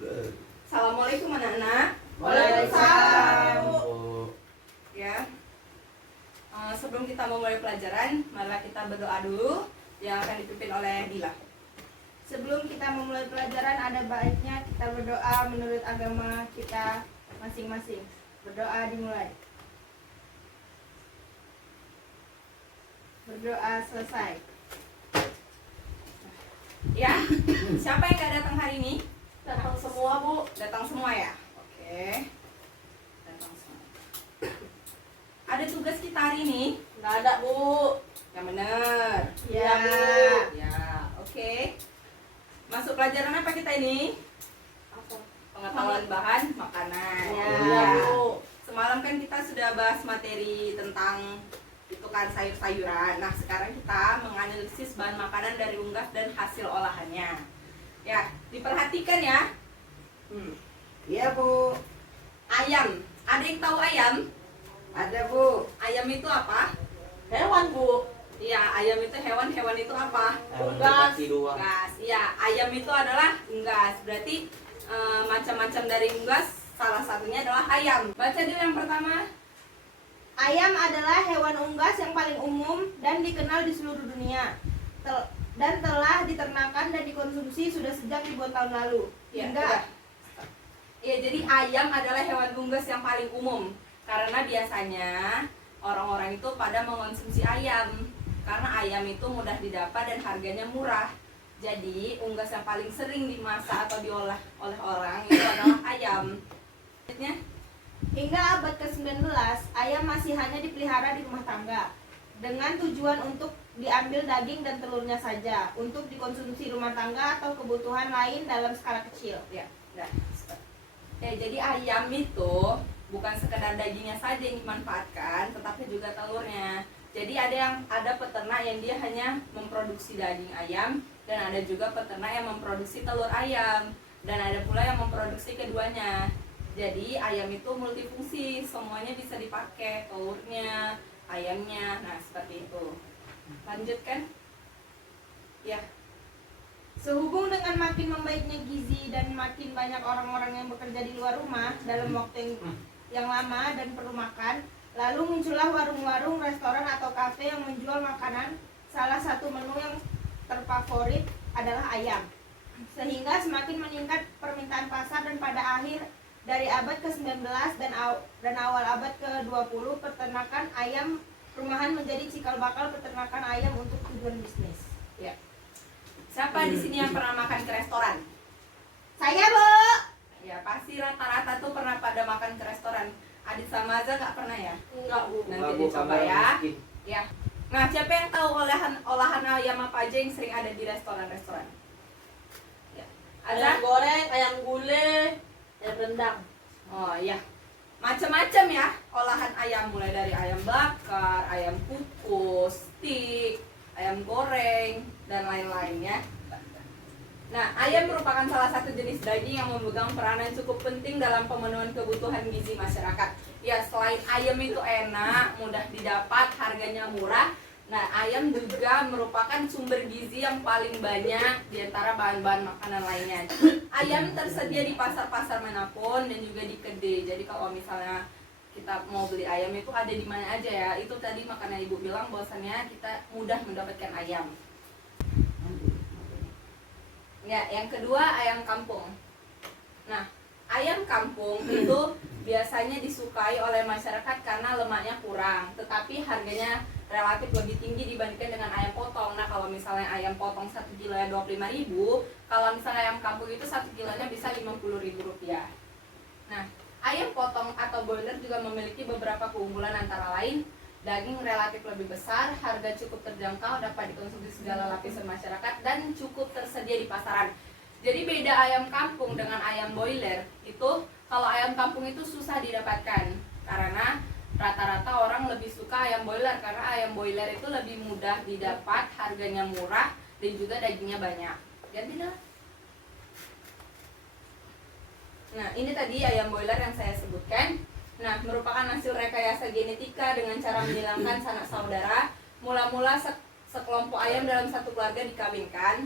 Assalamualaikum anak-anak. Waalaikumsalam. Ya. Sebelum kita memulai pelajaran, marilah kita berdoa dulu yang akan dipimpin oleh Dila. Sebelum kita memulai pelajaran, ada baiknya kita berdoa menurut agama kita masing-masing. Berdoa dimulai. Berdoa selesai. Ya. Siapa yang gak datang hari ini? Datang semua, Bu. Datang semua ya? Oke. Datang semua. Ada tugas kita hari ini? Nggak ada, Bu. Yang benar. Iya, Bu. Ya, oke. Masuk pelajaran apa kita ini? Apa? Pengetahuan bahan makanan. Iya, Bu. Semalam kan kita sudah bahas materi tentang itu kan sayur-sayuran. Nah, sekarang kita menganalisis bahan makanan dari unggas dan hasil olahannya. Ya, diperhatikan ya. Iya Bu, Ayam. Ada yang tahu ayam? ada Bu. Ayam itu apa? Hewan, Bu. Iya, ayam itu hewan. Hewan itu apa? Unggas. Unggas. Iya, ayam itu adalah unggas. Berarti macam-macam dari unggas, salah satunya adalah ayam. Baca dulu yang pertama. Ayam adalah hewan unggas yang paling umum dan dikenal di seluruh dunia. Dan telah diternakan dan dikonsumsi sudah sejak ribuan tahun lalu. Ya, Hingga udah. Ya, jadi ayam adalah hewan unggas yang paling umum. Karena biasanya orang-orang itu pada mengonsumsi ayam. Karena ayam itu mudah didapat dan harganya murah. Jadi, unggas yang paling sering dimasak atau diolah oleh orang itu adalah ayam. Selanjutnya, Hingga abad ke-19, ayam masih hanya dipelihara di rumah tangga dengan tujuan untuk diambil daging dan telurnya saja untuk dikonsumsi rumah tangga atau kebutuhan lain dalam skala kecil. ya, udah. Ya, jadi ayam itu bukan sekedar dagingnya saja yang dimanfaatkan, tetapi juga telurnya. Jadi ada peternak yang dia hanya memproduksi daging ayam, dan ada juga peternak yang memproduksi telur ayam, dan ada pula yang memproduksi keduanya. Jadi ayam itu multifungsi, semuanya bisa dipakai, telurnya, ayamnya. Nah, seperti itu. Lanjutkan. Ya. Sehubung dengan makin membaiknya gizi dan makin banyak orang-orang yang bekerja di luar rumah dalam waktu yang lama dan perlu makan, lalu muncullah warung-warung, restoran atau kafe yang menjual makanan. Salah satu menu yang terfavorit adalah ayam. Sehingga semakin meningkat permintaan pasar, dan pada akhir dari abad ke-19 dan awal abad ke-20, peternakan ayam rumahan menjadi cikal bakal peternakan ayam untuk tujuan bisnis. Ya. Siapa di sini yang pernah makan ke restoran? Saya, Bu. Ya, pasti rata-rata tuh pernah pada makan ke restoran. Adit sama Aza nggak pernah ya? Enggak, Bu. Nanti dicoba ya. Ya. Nah, siapa yang tahu olahan ayam apa aja yang sering ada di restoran-restoran? Ya. Ayam Aza? goreng, ayam gulai, ayam rendang. Oh iya. Macam-macam ya olahan ayam, mulai dari ayam bakar, ayam kukus, steak, ayam goreng, dan lain-lainnya. Nah, ayam merupakan salah satu jenis daging yang memegang peranan cukup penting dalam pemenuhan kebutuhan gizi masyarakat. Ya, selain ayam itu enak, mudah didapat, harganya murah. Nah, ayam juga merupakan sumber gizi yang paling banyak di antara bahan-bahan makanan lainnya. Ayam tersedia di pasar-pasar manapun dan juga di kedai. Jadi kalau misalnya kita mau beli ayam itu ada di mana aja ya. Itu tadi makanya Ibu bilang bahwasannya kita mudah mendapatkan ayam. Ya, yang kedua ayam kampung. Nah, ayam kampung itu biasanya disukai oleh masyarakat karena lemaknya kurang, tetapi harganya relatif lebih tinggi dibandingkan dengan ayam potong. Nah, kalau misalnya ayam potong 1 kilonya 25.000, kalau misalnya ayam kampung itu 1 kilonya bisa 50.000 rupiah. Nah, ayam potong atau broiler juga memiliki beberapa keunggulan, antara lain daging relatif lebih besar, harga cukup terjangkau, dapat dikonsumsi segala lapisan masyarakat, dan cukup tersedia di pasaran. Jadi beda ayam kampung dengan ayam broiler itu, kalau ayam kampung itu susah didapatkan karena rata-rata orang lebih suka ayam broiler karena ayam broiler itu lebih mudah didapat, harganya murah, dan juga dagingnya banyak. Ganti dong. Nah, ini tadi ayam broiler yang saya sebutkan. Nah, merupakan hasil rekayasa genetika dengan cara menghilangkan sanak saudara. Mula-mula sekelompok ayam dalam satu keluarga dikawinkan.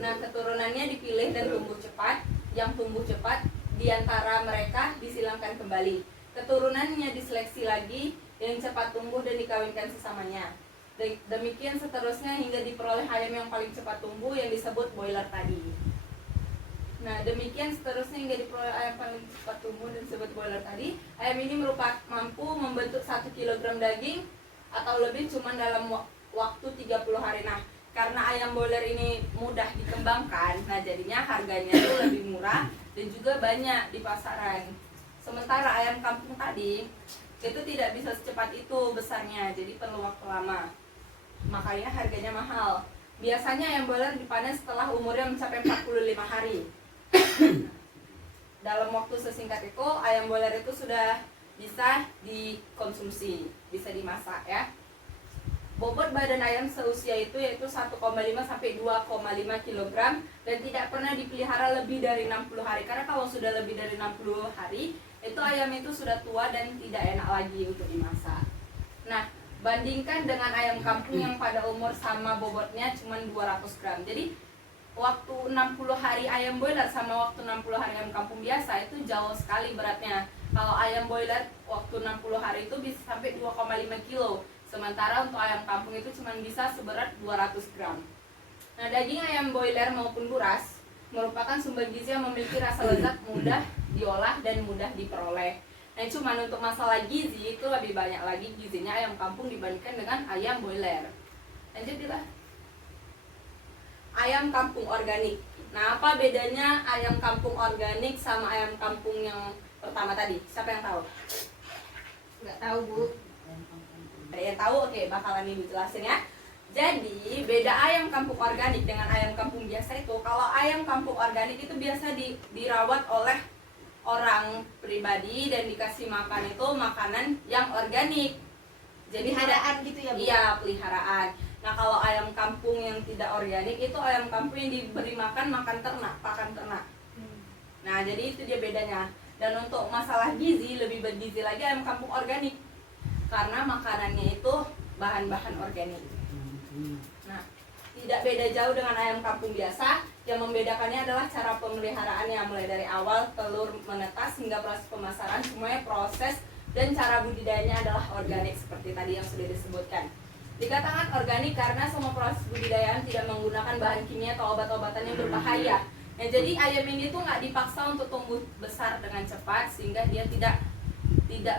Nah, keturunannya dipilih dan tumbuh cepat. yang tumbuh cepat, di antara mereka disilangkan kembali. Keturunannya diseleksi lagi yang cepat tumbuh dan dikawinkan sesamanya. Demikian seterusnya hingga diperoleh ayam yang paling cepat tumbuh yang disebut broiler tadi. Nah, demikian seterusnya hingga diperoleh ayam paling cepat tumbuh dan disebut broiler tadi. Ayam ini mampu membentuk 1 kg daging atau lebih cuma dalam waktu 30 hari. Nah, karena ayam broiler ini mudah dikembangkan, nah jadinya harganya itu lebih murah dan juga banyak di pasaran. Sementara ayam kampung tadi itu tidak bisa secepat itu besarnya, jadi perlu waktu lama. Makanya harganya mahal. Biasanya ayam broiler dipanen setelah umurnya mencapai 45 hari. Dalam waktu sesingkat itu, ayam broiler itu sudah bisa dikonsumsi, bisa dimasak ya. Bobot badan ayam seusia itu yaitu 1,5 sampai 2,5 kg dan tidak pernah dipelihara lebih dari 60 hari. Karena kalau sudah lebih dari 60 hari, itu ayam itu sudah tua dan tidak enak lagi untuk dimasak. Nah, bandingkan dengan ayam kampung yang pada umur sama bobotnya cuma 200 gram. Jadi, waktu 60 hari ayam broiler sama waktu 60 hari ayam kampung biasa itu jauh sekali beratnya. Kalau ayam broiler waktu 60 hari itu bisa sampai 2,5 kilo. Sementara untuk ayam kampung itu cuma bisa seberat 200 gram. Nah, daging ayam broiler maupun buras merupakan sumber gizi yang memiliki rasa lezat, mudah diolah dan mudah diperoleh. Nah, cuma untuk masalah gizi itu lebih banyak lagi gizinya ayam kampung dibandingkan dengan ayam broiler. Lanjutlah. Ayam kampung organik. Nah, apa bedanya ayam kampung organik sama ayam kampung yang pertama tadi? Siapa yang tahu? Nggak tahu, Bu. Ada yang tahu? Oke, bakalan Ibu jelasin ya. Jadi, beda ayam kampung organik dengan ayam kampung biasa itu, kalau ayam kampung organik itu biasa dirawat oleh orang pribadi dan dikasih makan itu makanan yang organik. Jadi Peliharaan gitu ya, Bu? Iya, peliharaan. Nah, kalau ayam kampung yang tidak organik itu ayam kampung yang diberi makan ternak, pakan ternak. Nah, jadi itu dia bedanya. Dan untuk masalah gizi, lebih bergizi lagi ayam kampung organik. Karena makanannya itu bahan-bahan organik. Nah, tidak beda jauh dengan ayam kampung biasa. Yang membedakannya adalah cara pemeliharaannya, mulai dari awal telur menetas hingga proses pemasaran, semuanya proses dan cara budidayanya adalah organik seperti tadi yang sudah disebutkan. Dikatakan organik karena semua proses budidayaan tidak menggunakan bahan kimia atau obat-obatan yang berbahaya. Nah, jadi ayam ini tuh nggak dipaksa untuk tumbuh besar dengan cepat sehingga dia tidak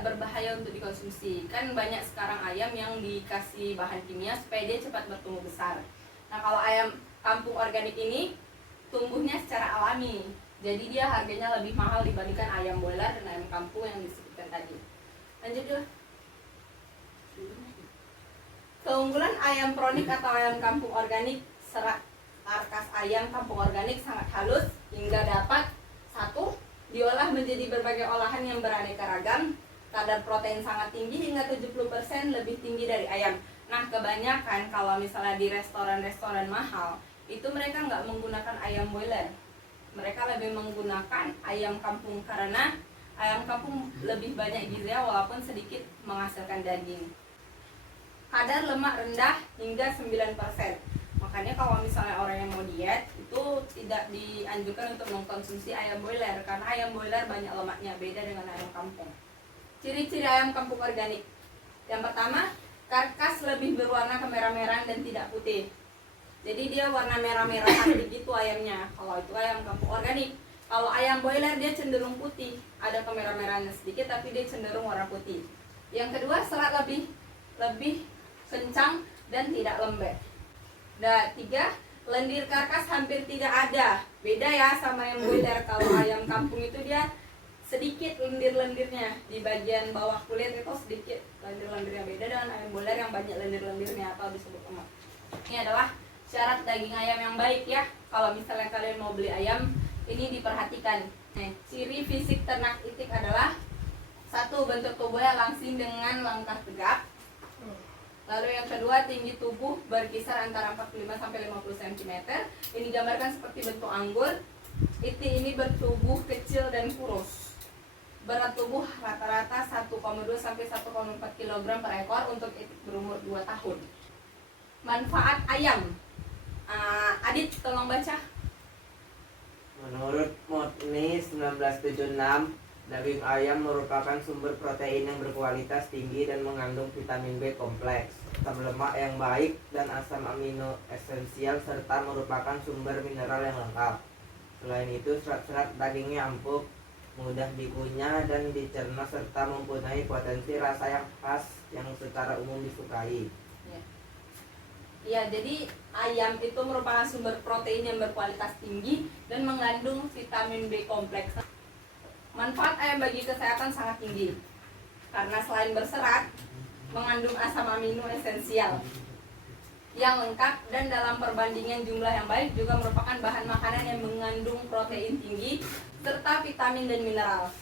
berbahaya untuk dikonsumsi. Kan banyak sekarang ayam yang dikasih bahan kimia supaya dia cepat bertumbuh besar. Nah, kalau ayam kampung organik ini tumbuhnya secara alami. Jadi dia harganya lebih mahal dibandingkan ayam broiler dan ayam kampung yang disebutkan tadi. Lanjut yuk. Keunggulan ayam pronik atau ayam kampung organik, serat karkas ayam kampung organik sangat halus hingga dapat 1. Diolah menjadi berbagai olahan yang beraneka ragam. Kadar protein sangat tinggi hingga 70% lebih tinggi dari ayam. Nah, kebanyakan kalau misalnya di restoran-restoran mahal, itu mereka nggak menggunakan ayam broiler. Mereka lebih menggunakan ayam kampung karena ayam kampung lebih banyak gizinya walaupun sedikit menghasilkan daging. Kadar lemak rendah hingga 9%. Makanya kalau misalnya orang yang mau diet itu tidak dianjurkan untuk mengkonsumsi ayam broiler karena ayam broiler banyak lemaknya, beda dengan ayam kampung. Ciri-ciri ayam kampung organik. Yang pertama, karkas lebih berwarna kemerah-merahan dan tidak putih. Jadi dia warna merah-merahan begitu ayamnya. Kalau itu ayam kampung organik. Kalau ayam broiler dia cenderung putih, ada kemerah-merahannya sedikit tapi dia cenderung warna putih. Yang kedua, serat lebih kencang dan tidak lembek. Dan 3, lendir karkas hampir tidak ada. Beda ya sama ayam broiler. Kalau ayam kampung itu dia sedikit lendir-lendirnya di bagian bawah kulit itu sedikit lendir-lendirnya, beda dengan ayam broiler yang banyak lendir-lendirnya atau disebut lemak. Ini adalah syarat daging ayam yang baik ya. Kalau misalnya kalian mau beli ayam, ini diperhatikan. Nah, ciri fisik ternak itik adalah 1, bentuk tubuhnya langsing dengan langkah tegap. Lalu yang kedua, tinggi tubuh berkisar antara 45 sampai 50 cm. Ini digambarkan seperti bentuk anggur. Itik ini bertubuh kecil dan kurus. Berat tubuh rata-rata 1,2 sampai 1,4 kg per ekor untuk itik berumur 2 tahun. Manfaat ayam. Adit tolong baca. Menurut Motni 1976, daging ayam merupakan sumber protein yang berkualitas tinggi dan mengandung vitamin B kompleks, asam lemak yang baik, dan asam amino esensial, serta merupakan sumber mineral yang lengkap. Selain itu, serat-serat dagingnya empuk, mudah dikunyah dan dicerna, serta mempunyai potensi rasa yang khas yang secara umum disukai. Ya, jadi ayam itu merupakan sumber protein yang berkualitas tinggi dan mengandung vitamin B kompleks. Manfaat ayam bagi kesehatan sangat tinggi karena selain berserat, mengandung asam amino esensial yang lengkap, dan dalam perbandingan jumlah yang baik juga merupakan bahan makanan yang mengandung protein tinggi serta vitamin dan mineral.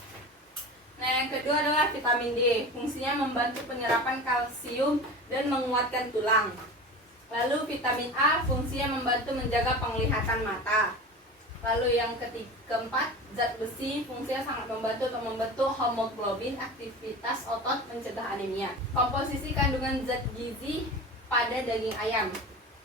Nah, yang kedua adalah vitamin D. Fungsinya membantu penyerapan kalsium dan menguatkan tulang. Lalu vitamin A fungsinya membantu menjaga penglihatan mata. Lalu yang keempat, zat besi fungsinya sangat membantu untuk membentuk hemoglobin, aktivitas otot, mencegah anemia. Komposisi kandungan zat gizi pada daging ayam.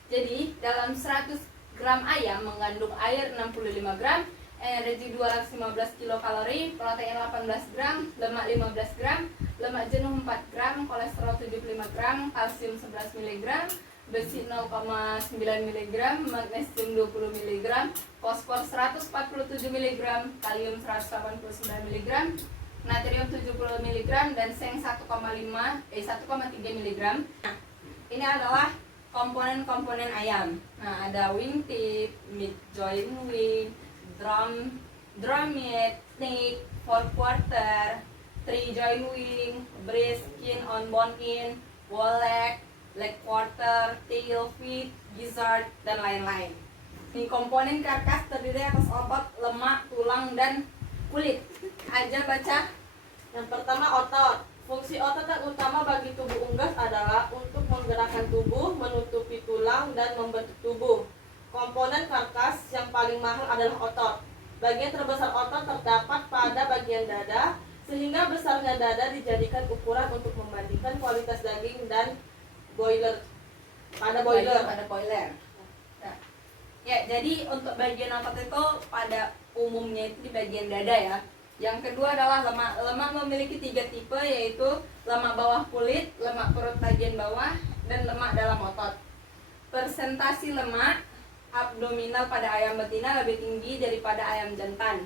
Jadi, dalam 100 gram ayam mengandung air 65 gram, energi 215 kilokalori, protein 18 gram, lemak 15 gram, lemak jenuh 4 gram, kolesterol 75 gram, kalsium 11 mg, besi 0,9 mg, magnesium 20 mg, fosfor 147 mg, kalium 189 mg, natrium 70 mg, dan seng 1,3 mg. Nah, ini adalah komponen-komponen ayam. Nah, ada wing tip, mid joint wing, drum meat, sneak, 4 quarter, 3 joint wing, breast, skin on bone in, whole leg quarter, tail, feet, gizzard, dan lain-lain. Ini komponen karkas terdiri atas otot, lemak, tulang, dan kulit. Aja baca. Yang pertama, otot. Fungsi otot yang utama bagi tubuh unggas adalah untuk menggerakkan tubuh, menutupi tulang, dan membentuk tubuh. Komponen karkas yang paling mahal adalah otot. Bagian terbesar otot terdapat pada bagian dada, sehingga besarnya dada dijadikan ukuran untuk membandingkan kualitas daging dan boiler. Pada boiler. Nah, ya, jadi untuk bagian otot itu pada umumnya itu di bagian dada ya. Yang kedua adalah lemak. Lemak memiliki 3 tipe, yaitu lemak bawah kulit, lemak perut bagian bawah, dan lemak dalam otot. Persentasi lemak abdominal pada ayam betina lebih tinggi daripada ayam jantan,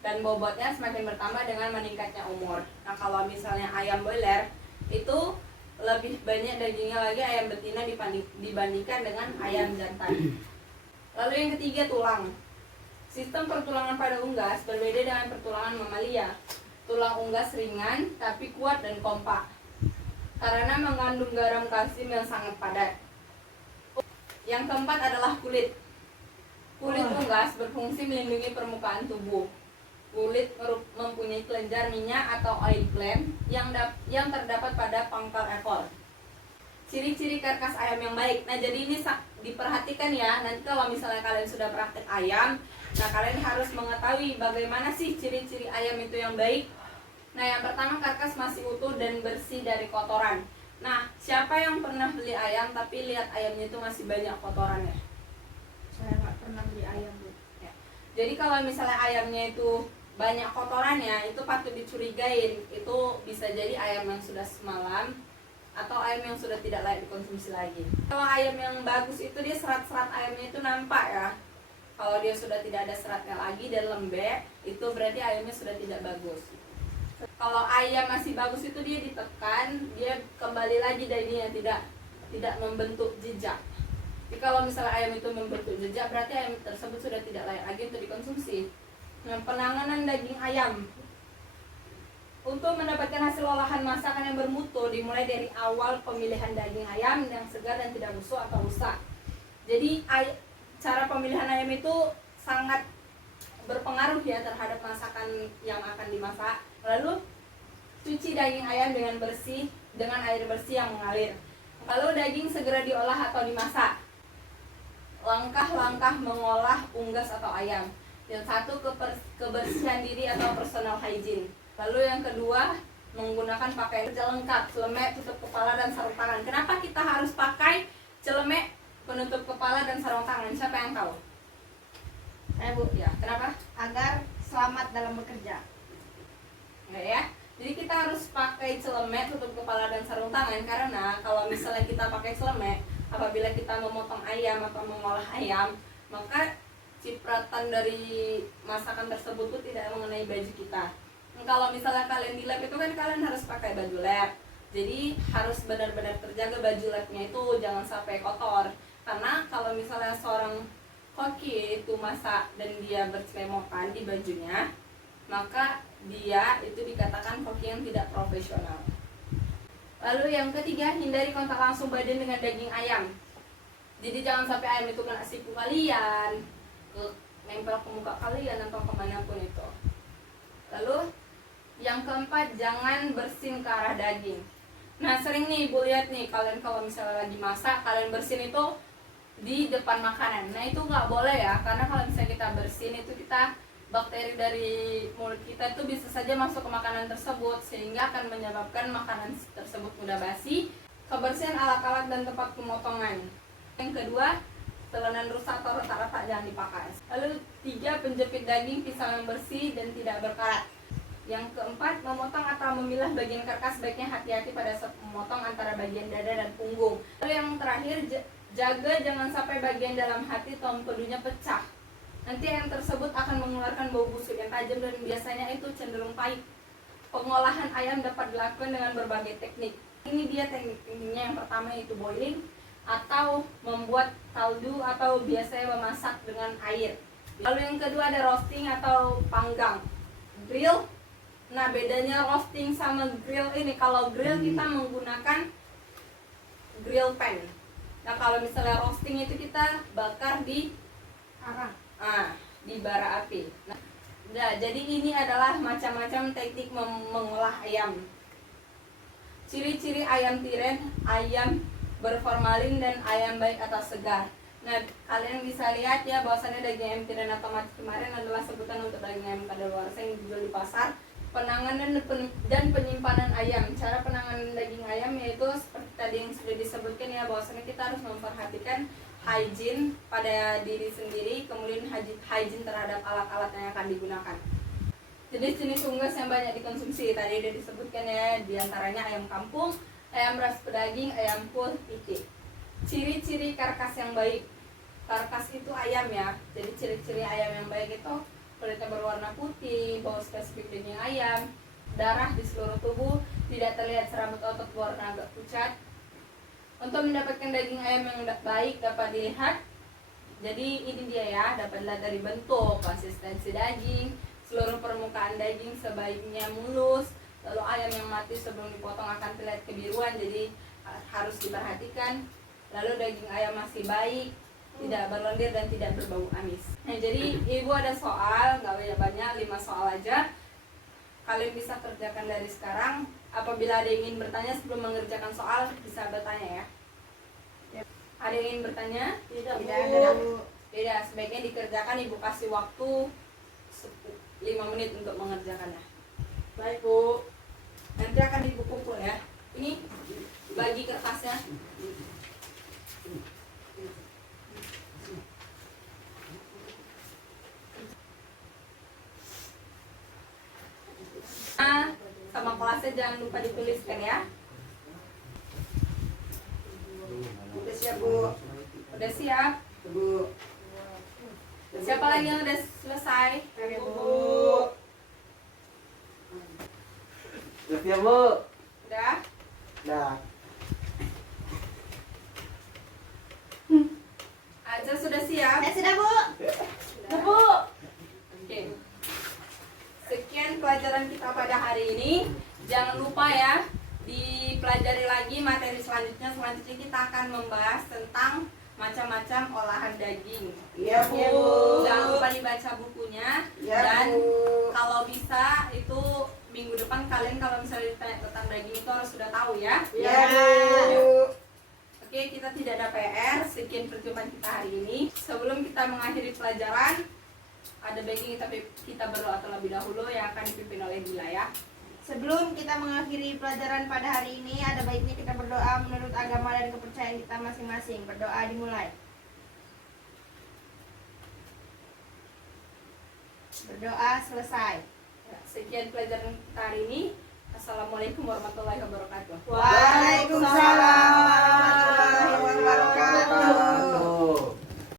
dan bobotnya semakin bertambah dengan meningkatnya umur. Nah, kalau misalnya ayam boiler itu lebih banyak dagingnya lagi ayam betina dibandingkan dengan ayam jantan. Lalu yang ketiga, tulang. Sistem pertulangan pada unggas berbeda dengan pertulangan mamalia. Tulang unggas ringan tapi kuat dan kompak karena mengandung garam kalsium yang sangat padat. Yang keempat adalah kulit. Kulit unggas berfungsi melindungi permukaan tubuh. Kulit mempunyai kelenjar minyak atau oil gland yang terdapat pada pangkal ekor. Ciri-ciri karkas ayam yang baik. Nah, jadi ini diperhatikan ya. Nanti kalau misalnya kalian sudah praktek ayam, nah kalian harus mengetahui bagaimana sih ciri-ciri ayam itu yang baik. Nah, yang pertama, karkas masih utuh dan bersih dari kotoran. Nah, siapa yang pernah beli ayam tapi lihat ayamnya itu masih banyak kotorannya? Saya nggak pernah beli ayam, Bu. Ya. Jadi kalau misalnya ayamnya itu banyak kotorannya, itu patut dicurigain. Itu bisa jadi ayam yang sudah semalam atau ayam yang sudah tidak layak dikonsumsi lagi. Kalau ayam yang bagus itu dia serat-serat ayamnya itu nampak ya. Kalau dia sudah tidak ada seratnya lagi dan lembek, itu berarti ayamnya sudah tidak bagus. Kalau ayam masih bagus itu dia ditekan, dia kembali lagi dagingnya tidak membentuk jejak. Jadi kalau misalnya ayam itu membentuk jejak, berarti ayam tersebut sudah tidak layak lagi untuk dikonsumsi. Nah, penanganan daging ayam. Untuk mendapatkan hasil olahan masakan yang bermutu, dimulai dari awal pemilihan daging ayam yang segar dan tidak busuk atau rusak. Jadi cara pemilihan ayam itu sangat berpengaruh ya terhadap masakan yang akan dimasak. Lalu cuci daging ayam dengan bersih dengan air bersih yang mengalir. Lalu daging segera diolah atau dimasak. Langkah-langkah mengolah unggas atau ayam. Yang satu, kebersihan diri atau personal hygiene. Lalu yang kedua, menggunakan pakaian lengkap, celemek, tutup kepala, dan sarung tangan. Kenapa kita harus pakai celemek, penutup kepala, dan sarung tangan? Siapa yang tahu? Bu, Ya, kenapa? agar selamat dalam bekerja. Enggak ya. Jadi kita harus pakai celemek, tutup kepala dan sarung tangan, karena kalau misalnya kita pakai celemek, apabila kita memotong ayam atau mengolah ayam, maka cipratan dari masakan tersebut tuh tidak mengenai baju kita. Kalau misalnya kalian di lab itu kan kalian harus pakai baju lab, jadi harus benar-benar terjaga baju labnya itu jangan sampai kotor. Karena kalau misalnya seorang koki itu masak dan dia bercelemokan di bajunya, maka dia itu dikatakan koki yang tidak profesional. Lalu yang ketiga, hindari kontak langsung badan dengan daging ayam. Jadi jangan sampai ayam itu kena siku kalian, nempel ke muka kalian atau kemanapun itu. Lalu yang keempat, jangan bersin ke arah daging. Nah, sering nih ibu lihat nih, kalian kalau misalnya lagi masak, kalian bersin itu di depan makanan. Nah, itu nggak boleh ya, karena kalau misalnya kita bersin itu kita bakteri dari mulut kita itu bisa saja masuk ke makanan tersebut, sehingga akan menyebabkan makanan tersebut mudah basi. Kebersihan alat-alat dan tempat pemotongan. Yang kedua, telan rusak atau retak-retak jangan dipakai. Lalu 3, penjepit daging pisau yang bersih dan tidak berkarat. Yang keempat, memotong atau memilah bagian karkas baiknya hati-hati pada saat memotong antara bagian dada dan punggung. Lalu yang terakhir, jaga jangan sampai bagian dalam hati atau empedunya pecah. Nanti ayam tersebut akan mengeluarkan bau busuk yang tajam dan biasanya itu cenderung pahit. Pengolahan ayam dapat dilakukan dengan berbagai teknik. Ini dia tekniknya. Yang pertama itu boiling atau membuat kaldu atau biasanya memasak dengan air. Lalu yang kedua ada roasting atau panggang. Grill. Nah, bedanya roasting sama grill ini, kalau grill kita menggunakan grill pan. Nah, kalau misalnya roasting itu kita bakar di di bara api. Nah, jadi ini adalah macam-macam teknik mengolah ayam. Ciri-ciri ayam tiren, ayam berformalin dan ayam baik atau segar. Nah, kalian bisa lihat ya bahwasannya daging ayam tiren atau mati kemarin adalah sebutan untuk daging ayam kadaluarsa yang dijual di pasar. Penanganan dan penyimpanan ayam. Cara penanganan daging ayam yaitu seperti tadi yang sudah disebutkan ya, bahwasanya kita harus memperhatikan hygiene pada diri sendiri, kemudian hygiene terhadap alat-alat yang akan digunakan. Jenis-jenis unggas yang banyak dikonsumsi tadi sudah disebutkan ya, diantaranya ayam kampung, ayam ras pedaging, ayam pul, itik. Ciri-ciri karkas yang baik. Karkas itu ayam ya, jadi ciri-ciri ayam yang baik itu kulitnya berwarna putih, bau spesifik daging ayam, darah di seluruh tubuh, tidak terlihat serabut otot berwarna agak pucat. Untuk mendapatkan daging ayam yang baik dapat dilihat, jadi ini dia ya, dapat dilihat dari bentuk, konsistensi daging, seluruh permukaan daging sebaiknya mulus, lalu ayam yang mati sebelum dipotong akan terlihat kebiruan, jadi harus diperhatikan. Lalu daging ayam masih baik, tidak berlendir dan tidak berbau amis. Nah, jadi ibu ada soal, nggak banyak, 5 soal aja. Kalian bisa kerjakan dari sekarang. Apabila ada yang ingin bertanya sebelum mengerjakan soal, bisa bertanya ya. Ada yang ingin bertanya? Tidak, Tidak, Bu. Bu. Tidak, sebaiknya dikerjakan. Ibu kasih waktu 5 menit untuk mengerjakannya. Baik, Bu. Nanti akan ibu kumpul ya. Ini bagi kertasnya. Sama kelasnya jangan lupa dituliskan ya. Udah siap, Bu. Udah siap? Bu. Siapa lagi yang udah selesai? Bu. Terus ya Bu. Udah? Dah. Aja sudah siap? Sudah, Bu. Bu. Oke. Sekian pelajaran kita pada hari ini. Jangan lupa ya, dipelajari lagi materi selanjutnya. Selanjutnya kita akan membahas tentang macam-macam olahan daging. Iya, Bu. Jangan lupa dibaca bukunya. Iya, Dan Bu. kalau bisa itu minggu depan kalian kalau misalnya ditanya tentang daging itu harus sudah tahu ya. Iya, Ya. Bu. Oke, kita tidak ada PR. Sekian perjumpaan kita hari ini. Sebelum kita mengakhiri pelajaran, ada baiknya kita berdoa terlebih dahulu yang akan dipimpin oleh Dila ya. Sebelum kita mengakhiri pelajaran pada hari ini, ada baiknya kita berdoa menurut agama dan kepercayaan kita masing-masing. Berdoa dimulai. Berdoa selesai. Ya, sekian pelajaran kita hari ini. Assalamualaikum warahmatullahi wabarakatuh. Waalaikumsalam